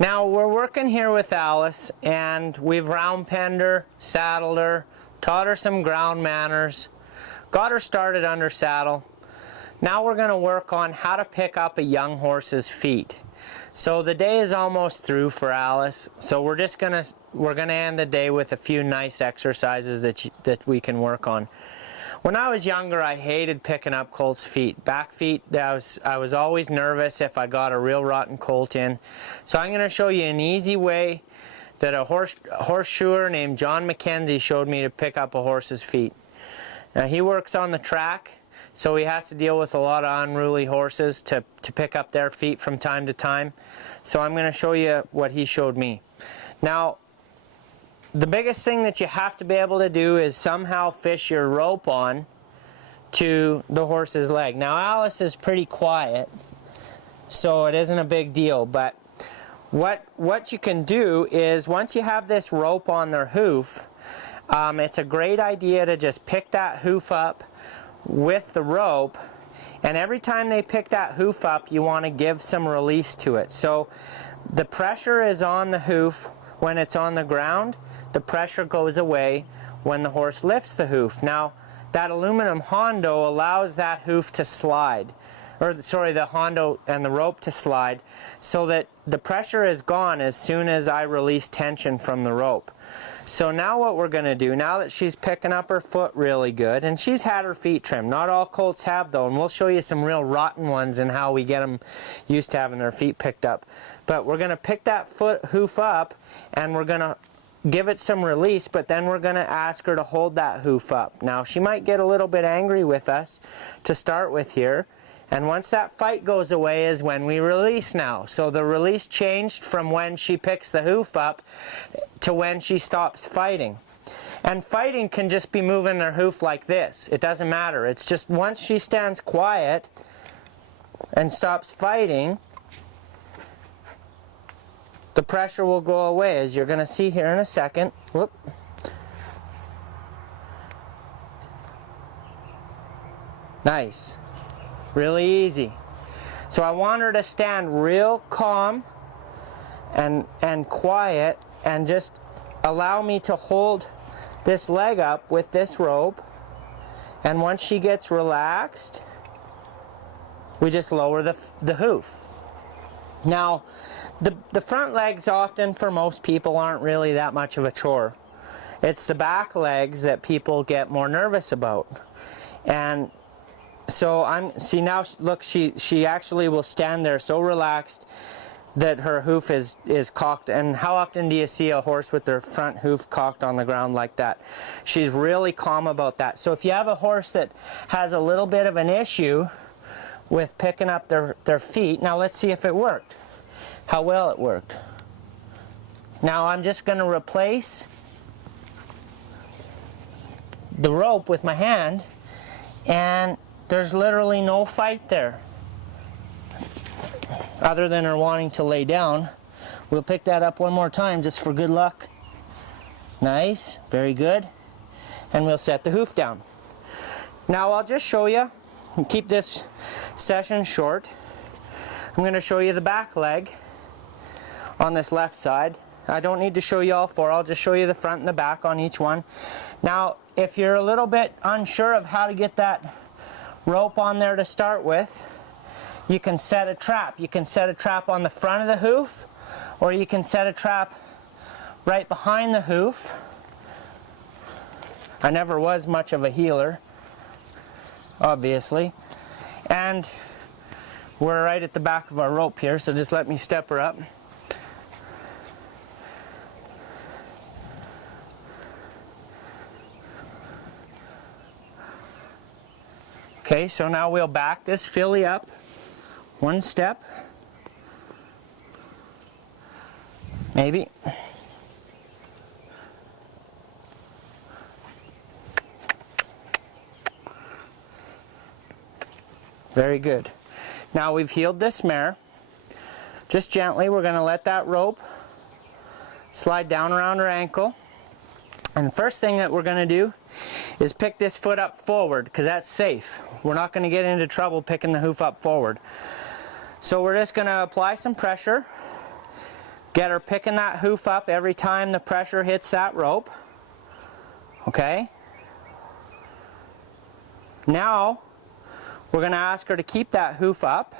Now we're working here with Alice, and we've round penned her, saddled her, taught her some ground manners, got her started under saddle. Now we're going to work on how to pick up a young horse's feet. So the day is almost through for Alice, so we're gonna end the day with a few nice exercises that we can work on. When I was younger, I hated picking up colts' feet. Back feet, I was always nervous if I got a real rotten colt in. So I'm going to show you an easy way that a horseshoer named John McKenzie showed me to pick up a horse's feet. Now he works on the track, so he has to deal with a lot of unruly horses to pick up their feet from time to time. So I'm going to show you what he showed me. Now, the biggest thing that you have to be able to do is somehow fish your rope on to the horse's leg. Now Alice is pretty quiet, so it isn't a big deal, but what you can do is once you have this rope on their hoof, it's a great idea to just pick that hoof up with the rope, and every time they pick that hoof up you want to give some release to it. So the pressure is on the hoof when it's on the ground. The pressure goes away when the horse lifts the hoof. Now, that aluminum hondo allows that hoof to slide, or sorry, the hondo and the rope to slide, so that the pressure is gone as soon as I release tension from the rope. So now what we're going to do, now that she's picking up her foot really good, and she's had her feet trimmed, not all colts have though, and we'll show you some real rotten ones and how we get them used to having their feet picked up. But we're going to pick that hoof up, and we're going to give it some release, but then we're going to ask her to hold that hoof up. Now she might get a little bit angry with us to start with here, and once that fight goes away is when we release now. So the release changed from when she picks the hoof up to when she stops fighting. And fighting can just be moving their hoof like this. It doesn't matter. It's just once she stands quiet and stops fighting, the pressure will go away, as you're going to see here in a second. Whoop. Nice. Really easy. So I want her to stand real calm and quiet, and just allow me to hold this leg up with this rope. And once she gets relaxed, we just lower the hoof. Now, the front legs often for most people aren't really that much of a chore. It's the back legs that people get more nervous about. And so see now, look, she actually will stand there so relaxed that her hoof is cocked. And how often do you see a horse with their front hoof cocked on the ground like that? She's really calm about that. So if you have a horse that has a little bit of an issue with picking up their feet, now let's see if it worked. How well it worked. Now I'm just going to replace the rope with my hand, and there's literally no fight there other than her wanting to lay down. We'll pick that up one more time just for good luck. Nice, very good. And we'll set the hoof down. Now I'll just show you, and keep this session short, I'm going to show you the back leg on this left side. I don't need to show you all four, I'll just show you the front and the back on each one. Now, if you're a little bit unsure of how to get that rope on there to start with, you can set a trap. You can set a trap on the front of the hoof, or you can set a trap right behind the hoof. I never was much of a heeler, obviously. And we're right at the back of our rope here, so just let me step her up. Okay, so now we'll back this filly up one step, maybe. Very good. Now we've heeled this mare. Just gently, we're going to let that rope slide down around her ankle. And the first thing that we're going to do is pick this foot up forward, because that's safe. We're not going to get into trouble picking the hoof up forward. So we're just going to apply some pressure. Get her picking that hoof up every time the pressure hits that rope. Okay? Now, we're going to ask her to keep that hoof up.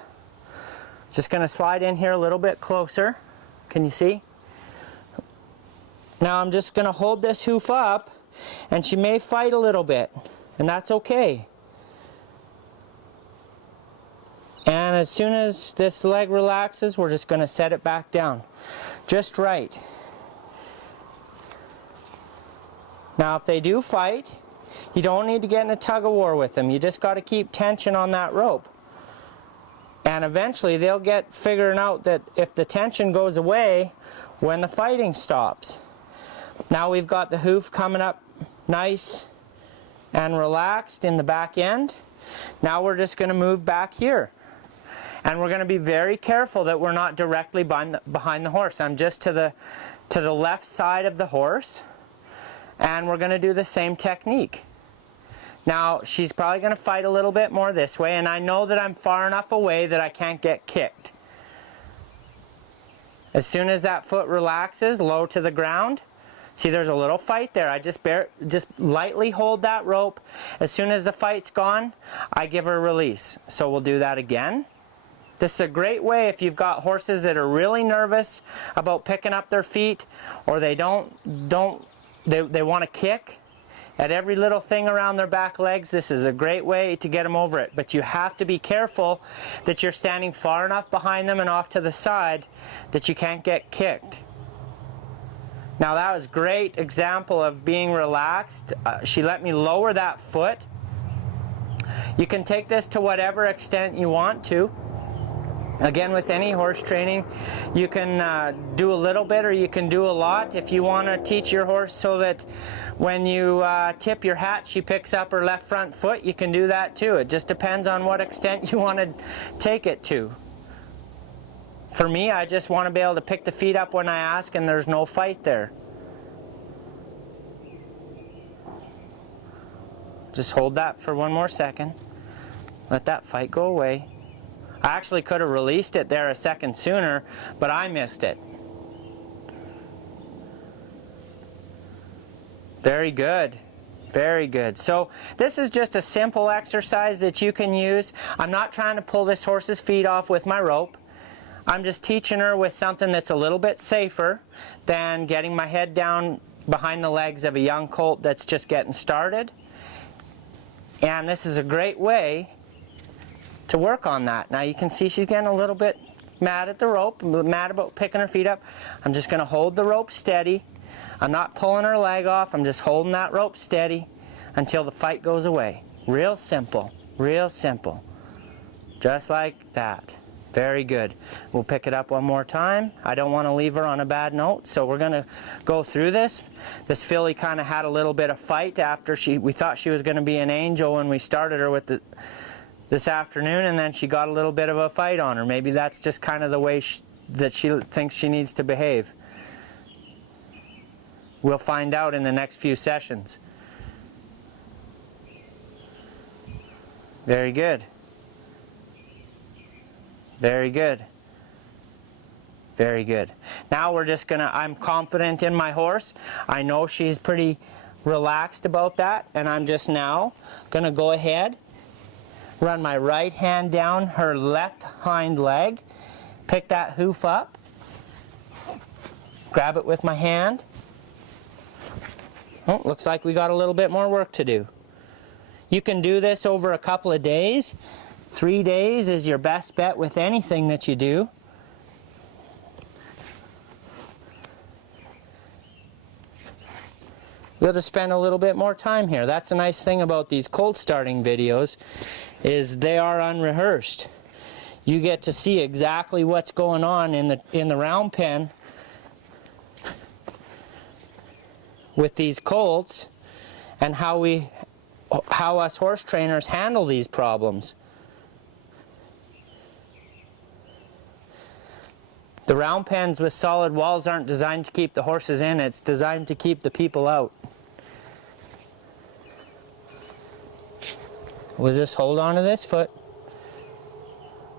Just going to slide in here a little bit closer. Can you see? Now I'm just going to hold this hoof up, and she may fight a little bit, and that's okay. And as soon as this leg relaxes, we're just going to set it back down. Just right. Now if they do fight, you don't need to get in a tug of war with them. You just got to keep tension on that rope. And eventually they'll get figuring out that if the tension goes away, when the fighting stops. Now we've got the hoof coming up nice and relaxed in the back end. Now we're just going to move back here. And we're going to be very careful that we're not directly behind the horse. I'm just to the left side of the horse. And we're going to do the same technique. Now she's probably going to fight a little bit more this way, and I know that I'm far enough away that I can't get kicked. As soon as that foot relaxes low to the ground, see there's a little fight there. I just lightly hold that rope. As soon as the fight's gone, I give her a release. So we'll do that again. This is a great way if you've got horses that are really nervous about picking up their feet, or they want to kick at every little thing around their back legs. This is a great way to get them over it. But you have to be careful that you're standing far enough behind them and off to the side that you can't get kicked. Now that was a great example of being relaxed. She let me lower that foot. You can take this to whatever extent you want to. Again, with any horse training, you can do a little bit or you can do a lot. If you want to teach your horse so that when you tip your hat, she picks up her left front foot, you can do that too. It just depends on what extent you want to take it to. For me, I just want to be able to pick the feet up when I ask and there's no fight there. Just hold that for one more second. Let that fight go away. I actually could have released it there a second sooner, but I missed it. Very good. Very good. So this is just a simple exercise that you can use. I'm not trying to pull this horse's feet off with my rope. I'm just teaching her with something that's a little bit safer than getting my head down behind the legs of a young colt that's just getting started. And this is a great way to work on that. Now you can see she's getting a little bit mad at the rope, mad about picking her feet up. I'm just going to hold the rope steady. I'm not pulling her leg off. I'm just holding that rope steady until the fight goes away. Real simple. Real simple. Just like that. Very good. We'll pick it up one more time. I don't want to leave her on a bad note, so we're going to go through this. This filly kind of had a little bit of fight after we thought she was going to be an angel when we started her with this afternoon, and then she got a little bit of a fight on her. Maybe that's just kind of the way that she thinks she needs to behave. We'll find out in the next few sessions. Very good. Very good. Very good. Now we're just gonna, I'm confident in my horse. I know she's pretty relaxed about that, and I'm just now gonna go ahead, run my right hand down her left hind leg, pick that hoof up, grab it with my hand. Oh, looks like we got a little bit more work to do. You can do this over a couple of days. 3 days is your best bet with anything that you do. You'll just spend a little bit more time here. That's the nice thing about these colt starting videos, is they are unrehearsed. You get to see exactly what's going on in the round pen with these colts, and how us horse trainers handle these problems. The round pens with solid walls aren't designed to keep the horses in, it's designed to keep the people out. We'll just hold on to this foot.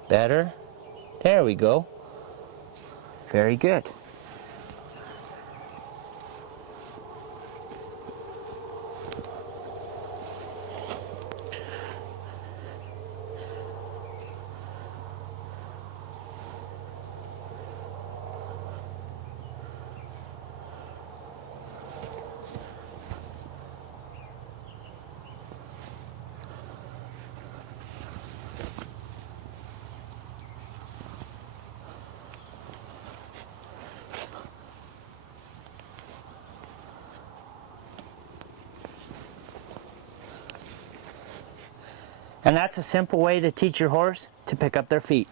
Better. There we go. Very good. And that's a simple way to teach your horse to pick up their feet.